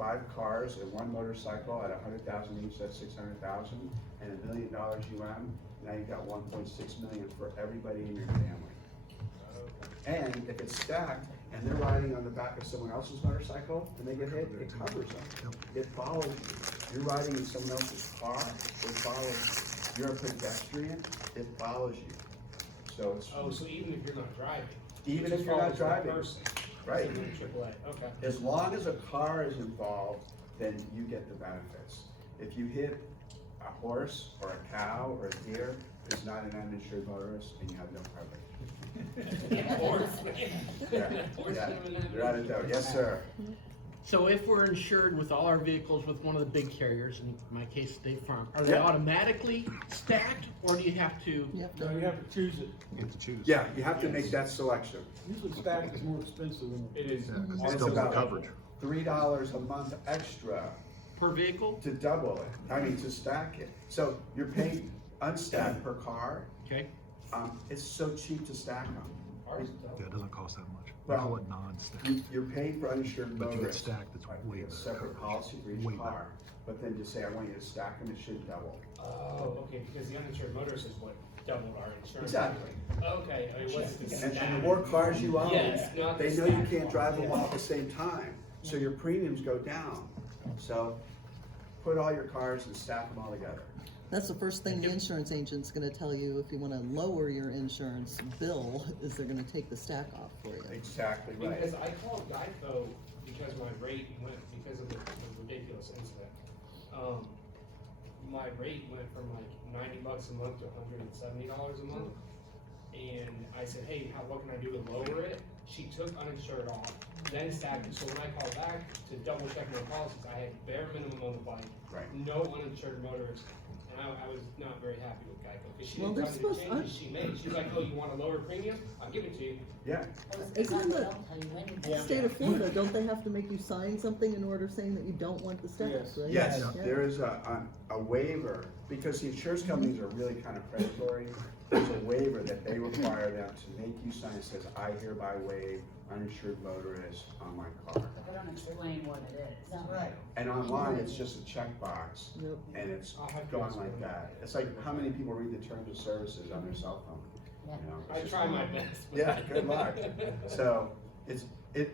5 cars and 1 motorcycle at 100,000 each, that's 600,000, and $1 million UM, now you've got 1.6 million for everybody in your family. And if it's stacked, and they're riding on the back of someone else's motorcycle, and they get hit, it covers them. It follows you. You're riding in someone else's car, it follows you. You're a pedestrian, it follows you. So it's. Oh, so even if you're not driving? Even if you're not driving. Person. Right. Okay. As long as a car is involved, then you get the benefits. If you hit a horse or a cow or a deer, it's not an uninsured motorist and you have no coverage. Horse. Yeah, you're out of dough. Yes, sir. So if we're insured with all our vehicles with one of the big carriers, in my case State Farm, are they Yeah. automatically stacked, or do you have to? No, you have to choose it. You have to choose. Yeah, you have to make that selection. Usually stacked is more expensive than. It is. Yeah, 'cause And it's it's double the about coverage. $3 a month extra Per vehicle? to double it. I mean, to stack it. So you're paying unstacked per car. Okay. It's so cheap to stack them. Ours Yeah, it doesn't cost that much. Well, They call it non-stacked. You're paying for uninsured But you get motorists. stacked, it's Right, way we have better separate coverage. policy for each Way car, but then just say, I want you to stack them, it should double. Oh, okay, because the uninsured motorist is what doubled our insurance. Exactly. Okay, it was the And stack. the more cars you own, Yes, not the they know you stack can't one. drive them all at the same time, so your premiums go down. So put all your cars and stack them all together. That's the first thing the insurance agent's gonna tell you if you wanna lower your insurance bill, is they're gonna take the stack off for you. Exactly right. Because I called Geico because my rate went, because of the ridiculous incident. My rate went from like $90 a month to $170 a month. And I said, hey, what can I do to lower it? She took uninsured off, then stacked it. So when I called back to double check my policies, I had bare minimum on the bike, Right. no uninsured motorists. And I was not very happy with Geico, because she Well, didn't they're tell me the supposed- changes she made. She's like, oh, you want a lower premium? I'll give it to you. Yeah, Isn't the state of Florida, don't they have to make you sign something in order saying that you don't want the stacks, right? yes, Yeah. there is a waiver, because the insurance companies are really kind of predatory. There's a waiver that they require them to make you sign, it says, I hereby waive uninsured motorist on my car. They don't explain what it is. Right. And online, it's just a checkbox, Yep. and it's I'll have to gone explain like that. It's like, how many people read the terms of services on their cell phone? You know, it's I just- try my best. Yeah, good luck. So,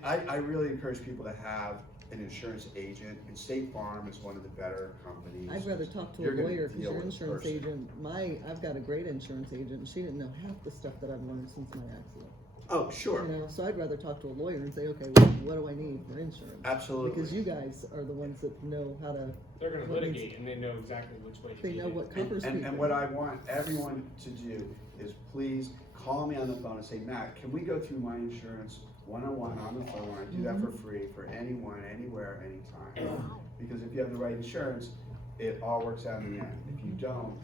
I really encourage people to have an insurance agent, and State Farm is one of the better companies. I'd rather talk to a You're gonna lawyer, cause deal your with the insurance person. agent, I've got a great insurance agent, and she didn't know half the stuff that I've learned since my accident. Oh, sure, You know, so I'd rather talk to a lawyer and say, okay, what do I need for insurance? absolutely. Because you guys are the ones that know how to, They're gonna litigate and they know exactly which way to they beat know it. what covers And people. what I want everyone to do is please call me on the phone and say, Matt, can we go through my insurance one-on-one on the phone? I do that for free for anyone, anywhere, anytime. Because if you have the right insurance, it all works out in the end. If you don't,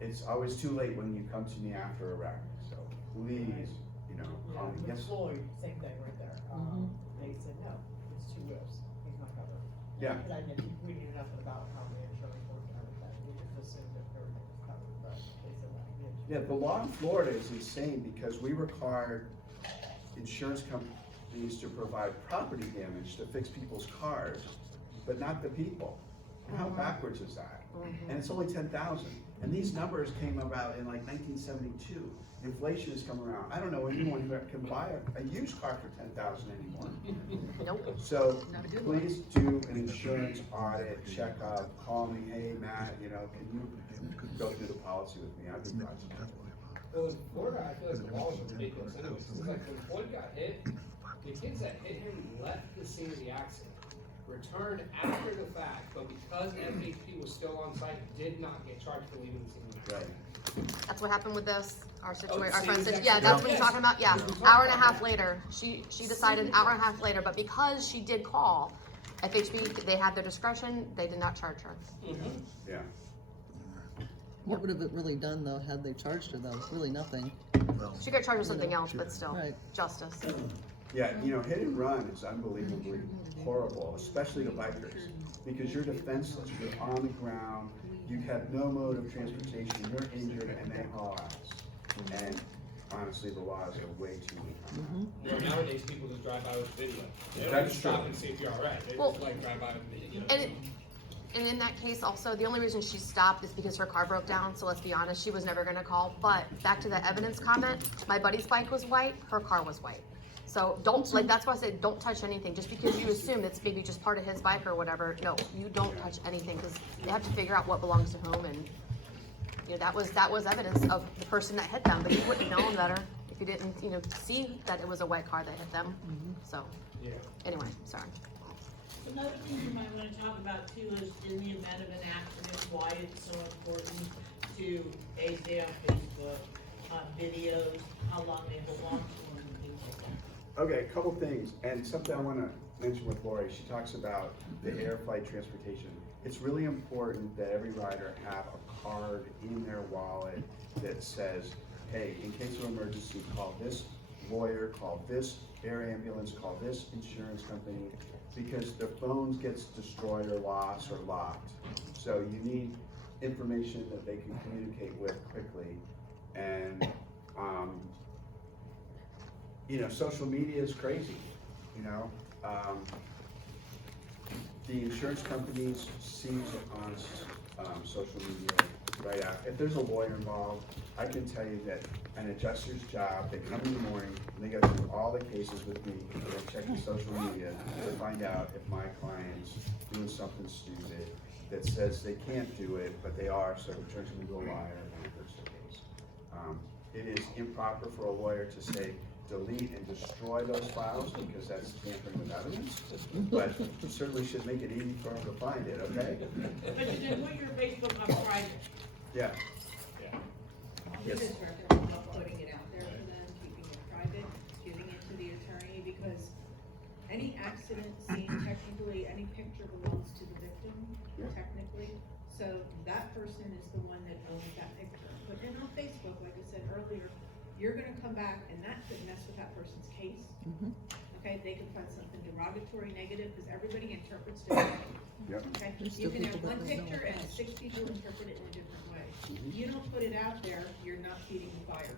it's always too late when you come to me after a wreck. So please, call me. Yes. Floyd, same thing right there. They said, no, it's 2 wheels, he's not covered. Yeah. Because I didn't read nothing about how the insurance worked and everything, we just assumed that everything was covered, but they said that. Yeah, the law in Florida is insane because we required insurance companies to provide property damage to fix people's cars, but not the people. How backwards is that? And it's only 10,000. And these numbers came about in like 1972. Inflation has come around. I don't know anyone who can buy a used car for 10,000 anymore. Nope. So Not a good one. please do an insurance audit, check up, call me, hey Matt, can you go through the policy with me? I'd be glad to. Well, in Florida, I feel like the laws are ridiculous anyways. It's like when Floyd got hit, the kids that hit him left the scene of the accident, returned after the fact, but because FHP was still on site, did not get charged for leaving the scene of the accident. Right. That's what happened with this, our situation, our same friend said, exact yeah, that's what situation. you're talking about, yeah. Hour and a half later, she decided an hour and a half later, but because she did call, FHB, they had their discretion, they did not charge her. Yeah. What would have it really done though, had they charged her though? Really nothing. She got charged with something else, but still, Right. justice. Yeah, hit and run is unbelievably horrible, especially to bikers, because you're defenseless, you're on the ground, you have no mode of transportation, you're injured, and they haul ass. And honestly, the laws are way too weak. Well, nowadays, people just drive by with video. They don't That's even stop true. and see if you're alright, they Well, just like drive by with video, you know? And in that case also, the only reason she stopped is because her car broke down, so let's be honest, she was never gonna call. But back to the evidence comment, my buddy's bike was white, her car was white. So don't, like, that's why I said, don't touch anything, just because you assume it's maybe just part of his bike or whatever, no, you don't touch anything, cause they have to figure out what belongs to whom, and, you know, that was evidence of the person that hit them, but you wouldn't know better if you didn't, you know, see that it was a white car that hit them, so, Yeah. anyway, sorry. Another thing you might wanna talk about too is in the event of an accident, why it's so important to stay on Facebook, videos, how long they belong to them and things like that. Okay, a couple things, and something I wanna mention with Lori, she talks about the air flight transportation. It's really important that every rider have a card in their wallet that says, hey, in case of emergency, call this lawyer, call this air ambulance, call this insurance company, because their phones gets destroyed or lost or locked. So you need information that they can communicate with quickly. And, you know, social media is crazy, you know? The insurance companies seize on social media right after. If there's a lawyer involved, I can tell you that an adjuster's job, they come in the morning, and they go through all the cases with me, and they check the social media to find out if my client's doing something stupid that says they can't do it, but they are, so it turns them into a liar and it hurts the case. It is improper for a lawyer to say, delete and destroy those files, because that's tampering with evidence, but you certainly should make it easy for them to find it, okay? But you did put your Facebook on private. Yeah. Yes. Just recommend putting it out there for them, keeping it private, giving it to the attorney, because any accident scene, technically, any picture belongs to the victim, Yeah. technically. So that person is the one that owns that picture. But then on Facebook, like I said earlier, you're gonna come back and that could mess with that person's case. Okay, they could find something derogatory, negative, because everybody interprets differently. Yep. Okay, There's you still can have people that one don't know picture and what's 6 people interpret it in a different way. If you don't put it out there, you're not feeding the fire,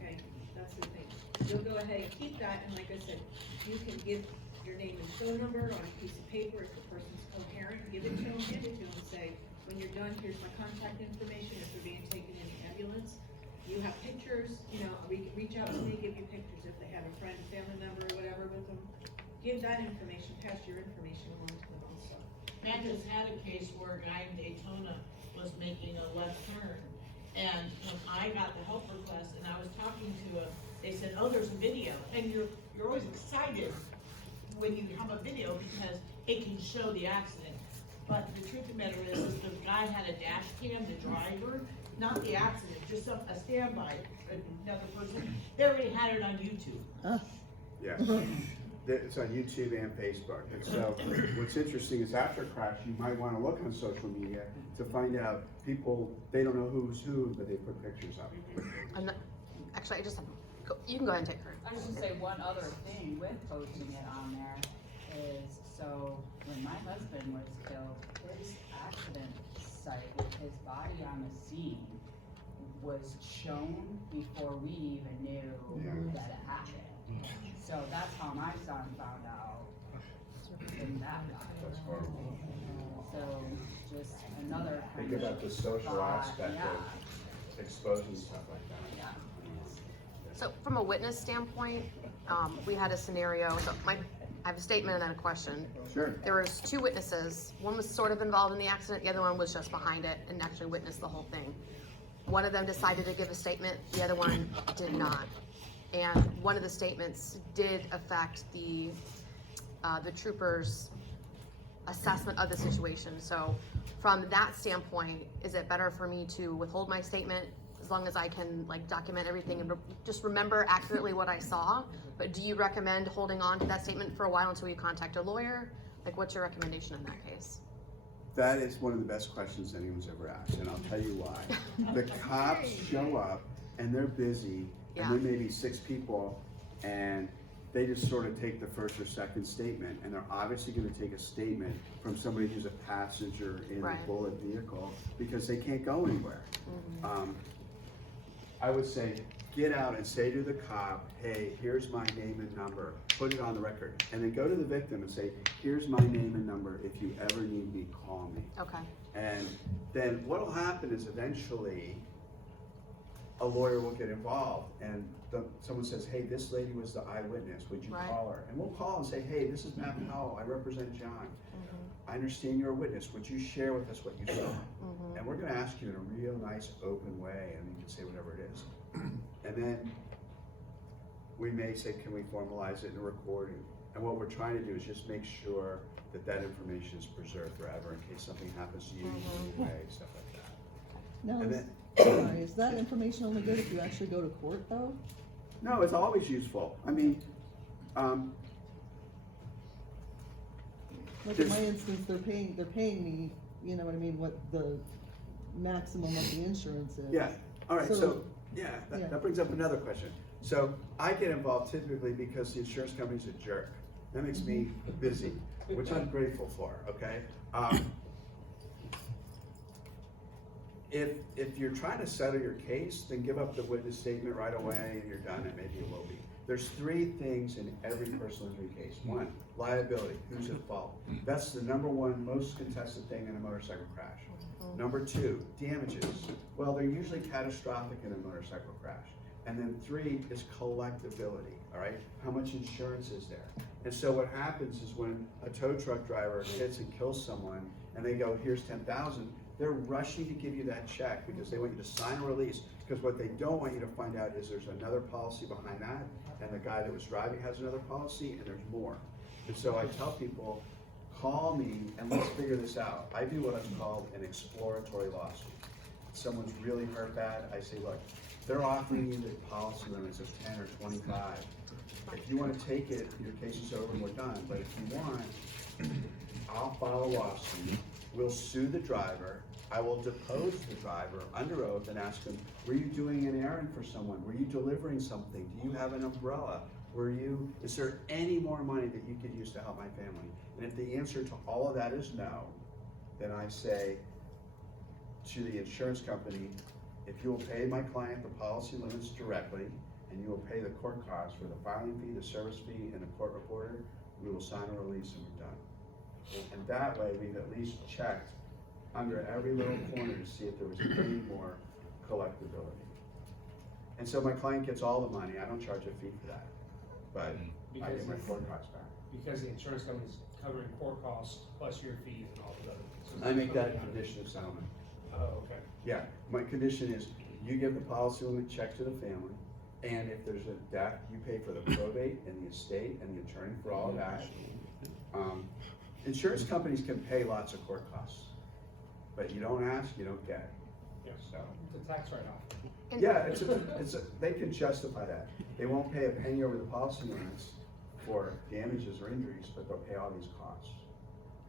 okay? That's the thing. You'll go ahead and keep that, and like I said, you can give your name and phone number on a piece of paper, if the person's coherent, give it to them, hand it to them, and say, when you're done, here's my contact information, if they're being taken in the ambulance. You have pictures, you know, reach out to me, give you pictures, if they have a friend, family member, or whatever with them. Give that information, pass your information along to them also. Matt just had a case where a guy in Daytona was making a left turn. And when I got the help request and I was talking to him, they said, oh, there's a video. And you're always excited when you have a video because it can show the accident. But the truth of the matter is the guy had a dash cam, the driver, not the accident, just a standby, another person. They already had it on YouTube. Yeah. It's on YouTube and Facebook. And so what's interesting is after a crash, you might want to look on social media to find out people, they don't know who's who, but they put pictures up. Actually, I just have, you can go ahead and take her. I was gonna say one other thing with posting it on there is, so when my husband was killed, his accident site with his body on the scene was shown before we even knew that it happened. So that's how my son found out in that life. That's horrible. So just another Think kind of about the social thought, aspect yeah. of exposing stuff like that. Yeah. So from a witness standpoint, we had a scenario, so I have a statement and then a question. Sure. There was 2 witnesses. One was sort of involved in the accident, the other one was just behind it and actually witnessed the whole thing. One of them decided to give a statement, the other one did not. And one of the statements did affect the trooper's assessment of the situation. So from that standpoint, is it better for me to withhold my statement as long as I can like document everything and just remember accurately what I saw? But do you recommend holding on to that statement for a while until you contact a lawyer? Like, what's your recommendation in that case? That is one of the best questions anyone's ever asked, and I'll tell you why. The cops show up and they're busy, and there may be 6 people, and they just sort of take the first or second statement, and they're obviously gonna take a statement from somebody who's a passenger in a bullet vehicle, because they can't go anywhere. I would say, get out and say to the cop, hey, here's my name and number, put it on the record. And then go to the victim and say, here's my name and number, if you ever need me, call me. Okay. And then what'll happen is eventually a lawyer will get involved and someone says, hey, this lady was the eyewitness, would you Right. call her? And we'll call and say, hey, this is Matt Powell, I represent John. I understand you're a witness, would you share with us what you saw? And we're gonna ask you in a real nice, open way, and you can say whatever it is. And then we may say, can we formalize it in a recording? And what we're trying to do is just make sure that that information is preserved forever in case something happens to you, anyway, stuff like that. Now, And sorry, is that information only good if you actually go to court though? No, it's always useful. I mean, Like in my instance, they're paying me, you know what I mean, what the maximum of the insurance is. yeah, all right, so, So- yeah, yeah. that brings up another question. So I get involved typically because the insurance company's a jerk. That makes me busy, which I'm grateful for, okay? If you're trying to settle your case, then give up the witness statement right away and you're done, and maybe it will be. There's three things in every personal injury case. One, liability, who's at fault? That's the number one most contested thing in a motorcycle crash. Number two, damages. Well, they're usually catastrophic in a motorcycle crash. And then three is collectability, all right? How much insurance is there? And so what happens is when a tow truck driver hits and kills someone and they go, here's 10,000, they're rushing to give you that check because they want you to sign a release. Because what they don't want you to find out is there's another policy behind that, and the guy that was driving has another policy, and there's more. And so I tell people, call me and let's figure this out. I do what is called an exploratory lawsuit. Someone's really hurt bad, I say, look, they're offering you the policy limits of 10 or 25. If you want to take it, your case is over and we're done. But if you want, I'll file a lawsuit. We'll sue the driver. I will depose the driver under oath and ask him, were you doing an errand for someone? Were you delivering something? Do you have an umbrella? Is there any more money that you could use to help my family? And if the answer to all of that is no, then I say to the insurance company, if you will pay my client the policy limits directly, and you will pay the court costs for the filing fee, the service fee, and the court reporter, we will sign a release and we're done. And that way, we've at least checked under every little corner to see if there was any more collectability. And so my client gets all the money, I don't charge a fee for that, but I get my court costs back. Because the insurance company's covering court costs plus your fees and all the other things. I make that a condition of settlement. Oh, okay. Yeah, my condition is you give the policy limit check to the family, and if there's a death, you pay for the probate and the estate and the attorney for all of that. Insurance companies can pay lots of court costs, but you don't ask, you don't get. Yes. So, It's a tax write-off. And- they can justify that. They won't pay a penny over the policy limits for damages or injuries, but they'll pay all these costs.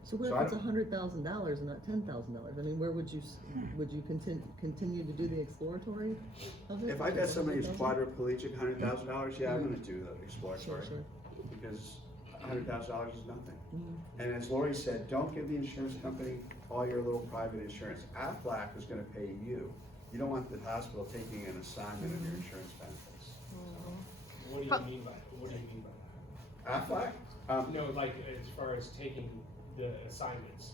So what So if I it's don't- $100,000 and not $10,000? I mean, where would you continue to do the exploratory of it? If I got somebody who's 100,000? quadriplegic, $100,000, yeah, I'm gonna do the exploratory, Sure. because $100,000 is nothing. Mhm. And as Lori said, don't give the insurance company all your little private insurance. Aflac is gonna pay you. You don't want the hospital taking an assignment of your insurance benefits. What do But- you mean by that? Aflac? No, like, as far as taking the assignments.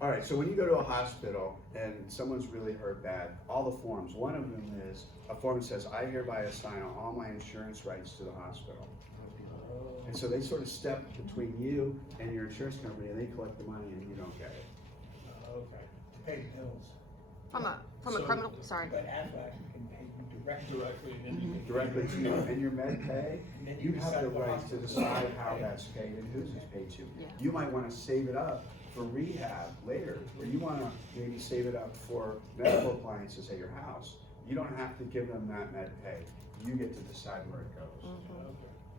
All right, so when you go to a hospital and someone's really hurt bad, all the forms, one of them is a form that says, I hereby assign all my insurance rights to the hospital. And so they sort of step between you and your insurance company, and they collect the money and you don't get it. Okay. Pay bills, From a So- criminal, sorry. but Aflac can pay you directly. Directly, and then you can. Directly to you, and your med pay, And then you have decide the what right to hospital decide to how pay. that's paid and who's it's paid to. Yeah. You might wanna save it up for rehab later, or you wanna maybe save it up for medical appliances at your house. You don't have to give them that med pay, you get to decide where it goes. Okay.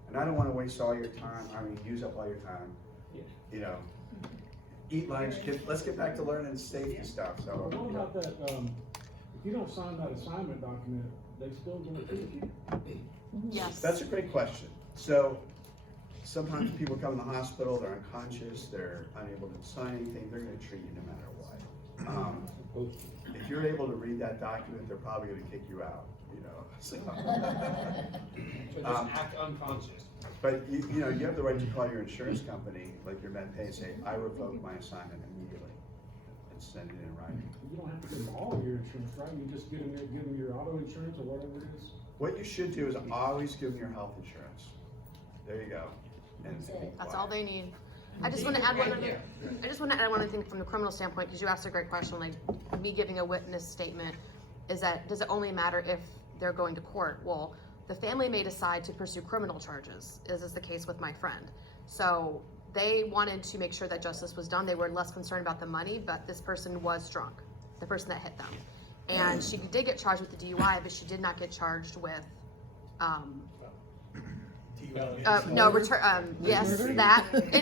And I don't wanna waste all your time, use up all your time, Yeah. you know. Eat lunch, let's get back to learning safety stuff, so. Well, what you know. about that, if you don't sign that assignment document, they still gonna treat you? Yes. That's a great question. So sometimes people come in the hospital, they're unconscious, they're unable to sign anything, they're gonna treat you no matter what. If you're able to read that document, they're probably gonna kick you out, you know, so. So just act unconscious. But you know, you have the right to call your insurance company, like your med pay, and say, I revoke my assignment immediately, and send it in writing. You don't have to give them all of your insurance, right? You just give them your auto insurance or whatever it is. What you should do is always give them your health insurance. There you go. And That's all they need. I just wanna add one other, I just wanna add one other thing from the criminal standpoint, because you asked a great question, like, me giving a witness statement, does it only matter if they're going to court? Well, the family may decide to pursue criminal charges, as is the case with my friend. So they wanted to make sure that justice was done. They were less concerned about the money, but this person was drunk, the person that hit them. And she did get charged with the DUI, but she did not get charged with,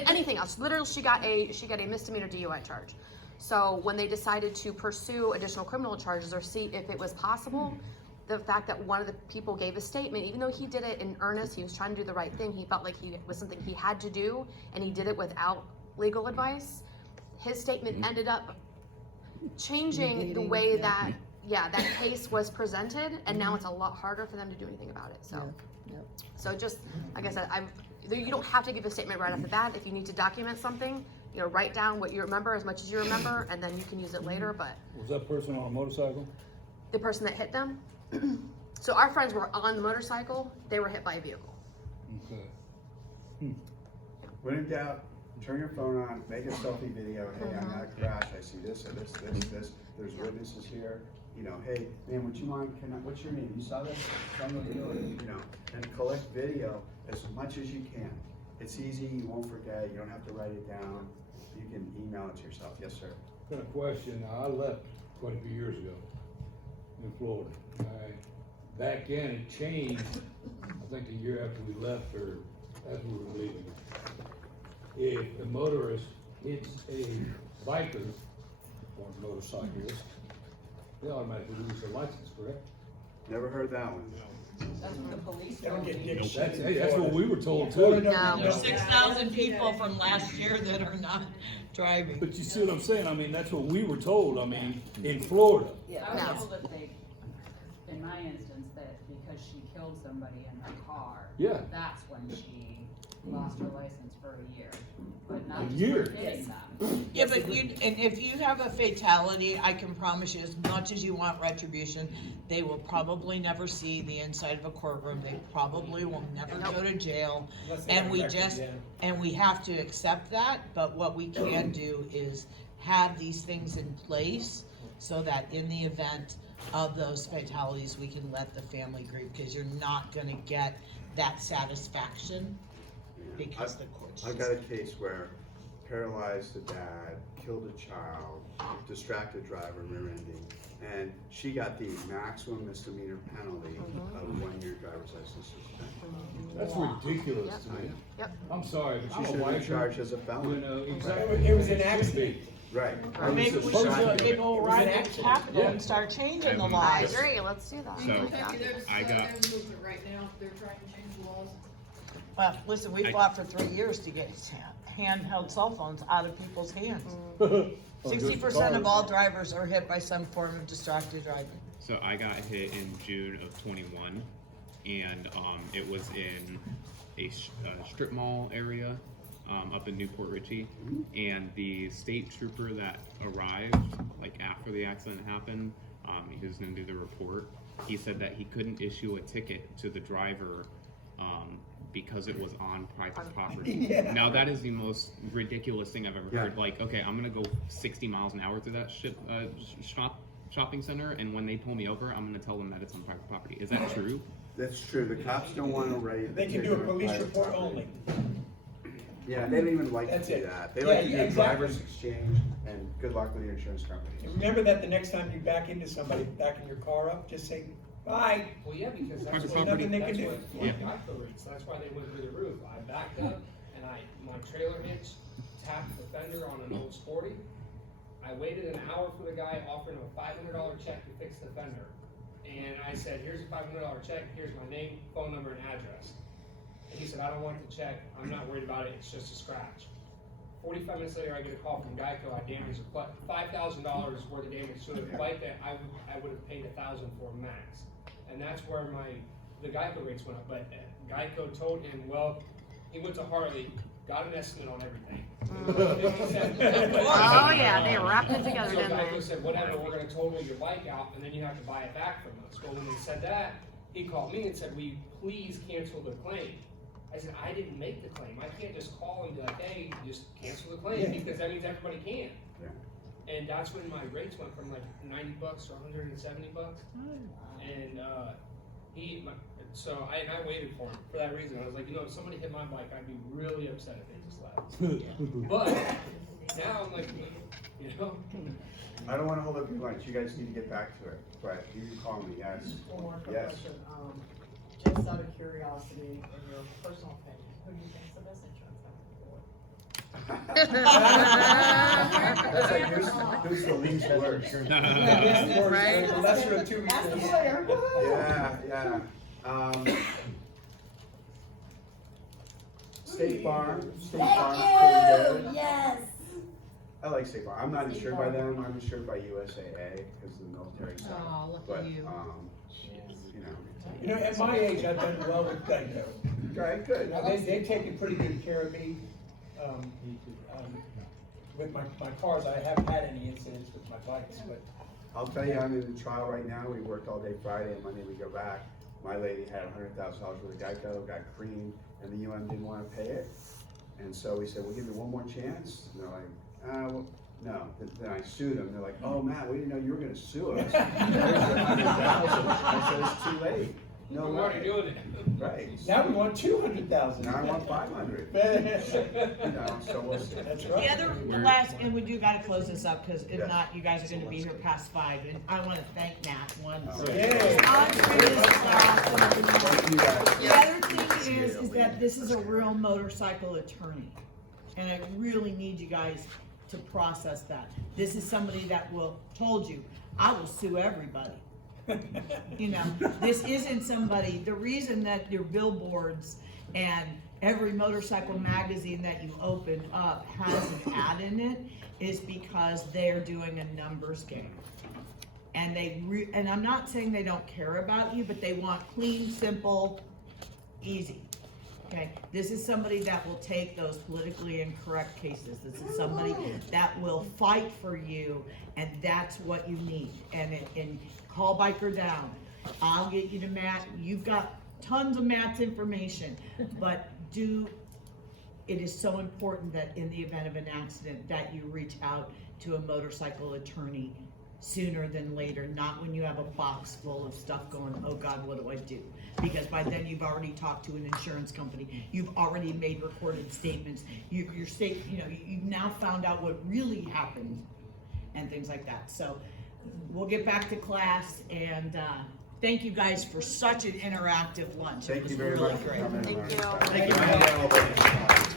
anything else. Literally, she got a misdemeanor DUI charge. So when they decided to pursue additional criminal charges or see if it was possible, the fact that one of the people gave a statement, even though he did it in earnest, he was trying to do the right thing, he felt like it was something he had to do, and he did it without legal advice, his statement ended up changing the way that case was presented, and now it's a lot harder for them to do anything about it, so. So just, like I said, you don't have to give a statement right off the bat. If you need to document something, you know, write down what you remember as much as you remember, and then you can use it later, but. Was that person on a motorcycle? The person that hit them? So our friends were on the motorcycle, they were hit by a vehicle. Okay. when in doubt, turn your phone on, make a selfie video. Hey, I'm at a crash. I see this, or this. There's witnesses here. You know, hey, man, would you mind, what's your name? You saw this? Tell me what you're doing, you know, and collect video as much as you can. It's easy, you won't forget, you don't have to write it down. You can email it to yourself. Yes, sir. Got a question. I left quite a few years ago in Florida. Back then it changed, I think a year after we left or as we were leaving. If a motorist hits a biker or a motorcyclist, they automatically lose their license, correct? Never heard that one. That's what the police Don't told get me. dick That's what we were told too. No. There's 6,000 people from last year that are not driving. But you see what I'm saying? I mean, that's what we were told. I mean, in Florida. I was No. told that in my instance, that because she killed somebody in her car. Yeah. That's when she lost her license for a year, but not A just year? for hitting them. Yeah, but if you have a fatality, I can promise you, as much as you want retribution, they will probably never see the inside of a courtroom. They probably will never go to jail. Unless they And have we record, just, yeah. and we have to accept that, but what we can do is have these things in place so that in the event of those fatalities, we can let the family grieve, because you're not gonna get that satisfaction because the courts. I've got a case where paralyzed the dad, killed a child, distracted driver, rear-ending, and she got the maximum misdemeanor penalty of 1 year driver's license suspension. That's ridiculous to me. Yep. I'm sorry, but She I'm a should have been biker. charged as a You felon. know, exactly. It was an should accident. be. Right. Or maybe we should be able to ride in Capitol Yeah. and start changing the I laws. agree, let's do that. So, Yeah. I got, movement right now, they're trying to change the laws. Well, listen, we fought for 3 years to get handheld cell phones out of people's hands. Oh, 60% of all drivers are hit by some form of distracted driving. so I got hit in June of 21, and it was in a strip mall area up in Newport Richie, and the state trooper that arrived like after the accident happened, he was going to do the report. He said that he couldn't issue a ticket to the driver because it was on private property. Yeah. Now that is the most ridiculous thing I've ever Yeah. heard. Like, okay, I'm gonna go 60 miles an hour through that shopping center, and when they pull me over, I'm gonna tell them that it's on private property. Is that true? That's true. The cops don't want to write. They can do a police report only. Yeah, they don't even like That's to do it. that. They Yeah, like to do yeah, a exactly. driver's exchange, and good luck with your insurance company. And remember that the next time you back into somebody, backing your car up, just say, bye. Well, yeah, because that's Private what, property. Nothing they that's can do. what got the rates, that's why they went through the roof. I backed up and my trailer hitch tapped the fender on an old Sporty. I waited an hour for the guy, offered him a $500 check to fix the fender. And I said, here's a $500 check, here's my name, phone number, and address. And he said, I don't want the check, I'm not worried about it, it's just a scratch. 45 minutes later, I get a call from Geico, I damaged $5,000 worth of damage to a bike that I would have paid $1,000 for max. And that's where the Geico rates went up, but Geico told him, well, he went to Harley, got an estimate on everything. Oh yeah, they wrapped it together, So didn't Geico they? said, whatever, we're gonna total your bike out, and then you have to buy it back from us. Well, when they said that, he called me and said, will you please cancel the claim? I said, I didn't make the claim. I can't just call and be like, hey, just cancel the claim, because that means everybody can. Yeah. And that's when my rates went from like $90 to $170. And so I waited for him for that reason. I was like, if somebody hit my bike, I'd be really upset if they just left. But now I'm like, I don't wanna hold up your lunch, you guys need to get back to it, but you can call me, yes. One more quick Yes. question, just out of curiosity, in your personal opinion, who do you think is the best insurance company? That's like, who's the least worst? Right? The lesser of two Ask the evils. lawyer. Yeah. State Farm, pretty good. Yes. I like State Farm. I'm not insured by them. I'm insured by USAA because of the military side. Oh, look But, at you. At my age, I've done well with Geico. Okay, good. They've taken pretty good care of me. With my cars, I haven't had any incidents with my bikes, but. I'll tell you, I'm in the trial right now. We worked all day Friday and Monday we go back. My lady had $100,000 worth of Geico, got creamed, and the UM didn't want to pay it. And so we said, we'll give you one more chance. And they're like, well, no. Then I sued them. They're like, oh, Matt, we didn't know you were going to sue us. Here's your $100,000. I said, it's too late. No I'm way. already doing it. Right. Now we want 200,000. Now I want 500. So we'll see. That's The right. last, and we do gotta close this up, cause if Yes. not, you guys are gonna be here past 5, and I wanna thank Matt, for Yay. sponsoring this class. Thank you guys. The other thing is that this is a real motorcycle attorney, and I really need you guys to process that. This is somebody that told you, I will sue everybody. This isn't somebody, the reason that your billboards and every motorcycle magazine that you opened up has an ad in it is because they're doing a numbers game. And and I'm not saying they don't care about you, but they want clean, simple, easy. Okay, this is somebody that will take those politically incorrect cases. This is somebody that will fight for you, and that's what you need. And call Biker down. I'll get you to Matt. You've got tons of Matt's information, but it is so important that in the event of an accident that you reach out to a motorcycle attorney sooner than later, not when you have a box full of stuff going, oh God, what do I do? Because by then you've already talked to an insurance company, you've already made recorded statements, you've now found out what really happened and things like that. So we'll get back to class, and thank you guys for such an interactive lunch. Thank It was you very really much for great. coming. Thank you. Thank you.